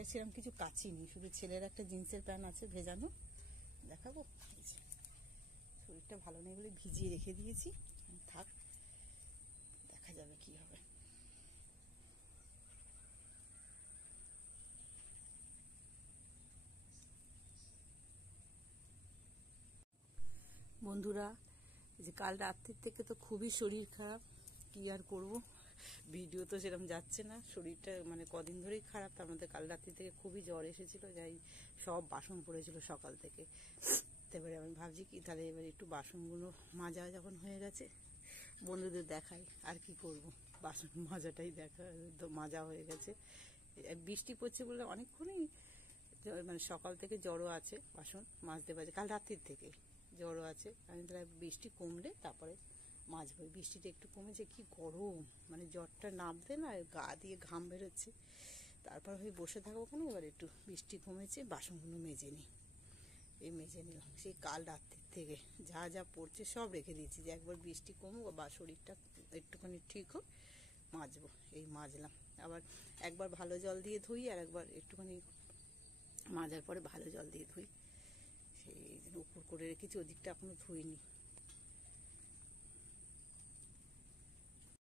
আজকে সেরকম কিছু কাচিনি, শুধু ছেলের একটা জিন্সের প্যান্ট আছে ভেজানো, দেখাবো। শরীরটা ভালো নেই বলে ভিজিয়ে রেখে দিয়েছি, থাক, দেখা যাবে কি হবে। বন্ধুরা, যে কাল রাত্রির থেকে তো খুবই শরীর খারাপ, কি আর করব, ভিডিও তো সেরকম যাচ্ছে না, শরীরটা মানে কদিন ধরেই খারাপ। তার মধ্যে কাল রাত্রি থেকে খুবই জ্বর এসেছিল, যাই সব বাসন পড়েছিল সকাল থেকে। এবারে আমি ভাবছি কি, তাহলে এবার একটু বাসনগুলো মাজা যখন হয়ে গেছে বন্ধুদের দেখাই, আর কি করব, বাসন মাজাটাই মাজা হয়ে গেছে। বৃষ্টি পড়ছে বলে অনেকক্ষণই মানে সকাল থেকে জ্বরও আছে, বাসন মাজতে পারছে কাল রাত্রির থেকে জ্বরও আছে। আমি তাহলে বৃষ্টি কমলে তারপরে মাজবো। বৃষ্টিটা একটু কমেছে, কি গরম, মানে জ্বরটা নামতে না গা দিয়ে ঘাম বেরোচ্ছে, তারপর হয়ে বসে থাকবো ওখানে। এবার একটু বৃষ্টি কমেছে, বাসনগুলো মেজে নিই। এই মেজে নিলাম, সেই কাল রাত্রির থেকে যা যা পড়ছে সব রেখে দিয়েছি, যে একবার বৃষ্টি কমুক বা শরীরটা একটুখানি ঠিক হোক মাজবো। এই মাজলাম, আবার একবার ভালো জল দিয়ে ধুই, আর একবার একটুখানি মাজার পরে ভালো জল দিয়ে ধুই। সেই উপর করে রেখেছি, ওদিকটা এখনো ধুইনি।